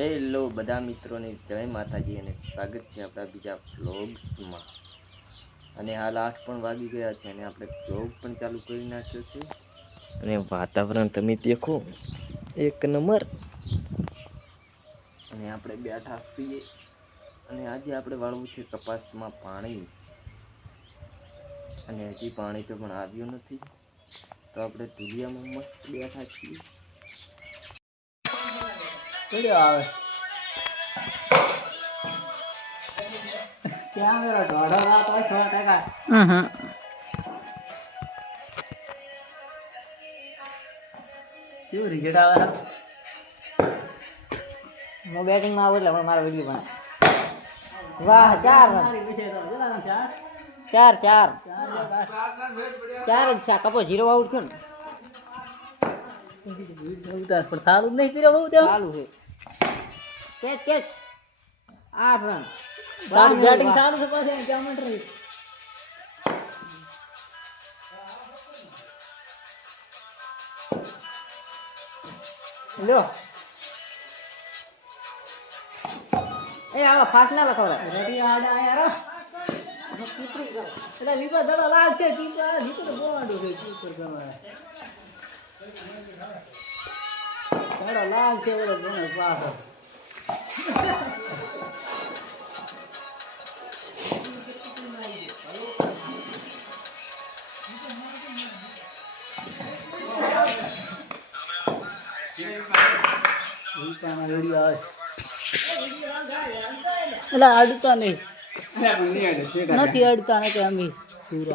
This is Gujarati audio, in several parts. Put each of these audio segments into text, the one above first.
હેલો બધા મિત્રોને, જય માતાજી અને સ્વાગત છે આપણા બીજા વ્લોગ્સમાં અને હાલ આઠ પણ વાગી ગયા છે અને આપણે વ્લોગ પણ ચાલુ કરી નાખ્યો છે. અને વાતાવરણ તમે દેખો, એક નંબર. અને આપણે બેઠા છીએ. અને આજે આપણે વાળવું છે કપાસમાં પાણી. અને હજી પાણી તો પણ આવ્યું નથી. તો આપણે ધુલિયામાં મસ્ત બેઠા છીએ. કેડ્યો આવે? ક્યાં ગયો દોઢો રાત હોય સો ટકા. કેવું રિઝલ્ટ આવે હું બેટિંગમાં આવું એટલે પણ મારો વીડિયો બને વાહ ચાર. ચાર? ચાર ચાર. જ છે. કપો જીરો આઉટ થયો ને. પણ સારું નહીં કર્યો બહુ ચાલુ છે. કેચ કેચ આઠ રન તાર બેટિંગ સારું છે પાછું ક્યાં મટર લ્યો. એ આવો ફાસ્ટ ના લખો રેડી આડા યાર એટલે વિપર દડો લાગ છે કીપર કરવા દડો લાગ છે ઓલો પાછો. એટલે અડતા નહીં. નથી અડતા નથી અમે પૂરો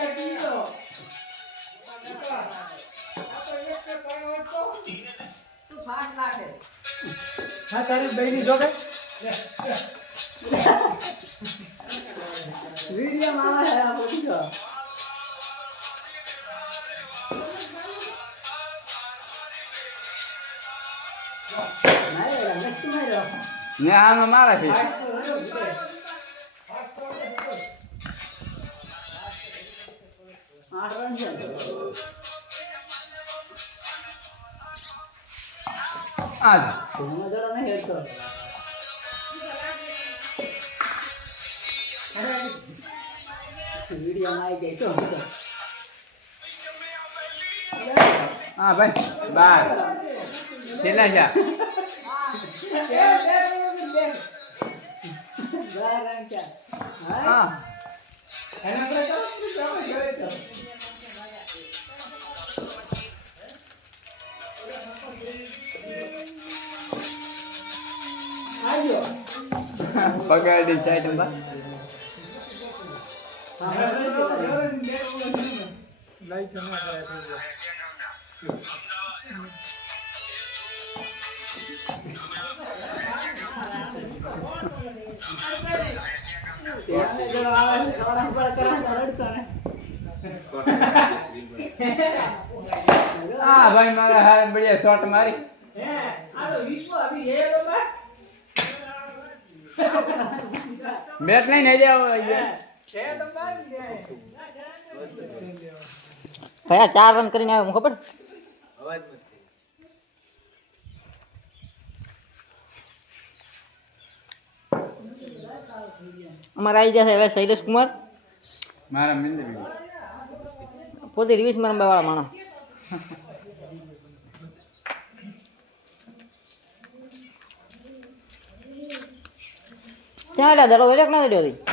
હા તારી બહેની જોગે વીડિયો માં આવે આ બધી જો. ને આમાં મારા છે. આઠ રન છે. આજ ધોનો દડો નહીં હેડતો વિડીયોમાં આવી જાય તો હા પગાડી સાઈડમાં હા ભાઈ મારા હાર બઢિયા શોટ મારી. બેટ લઈને આવી જાવ કયા ચાર રન કરીને આવ્યો ખબર? અમારે આવી જશે હવે શૈલેષ કુમાર. મારા મિંદર. પોતે રિવિશમાં વાળા માણસ. ત્યાં એટલે દડો દરેક ના દડ્યો હતી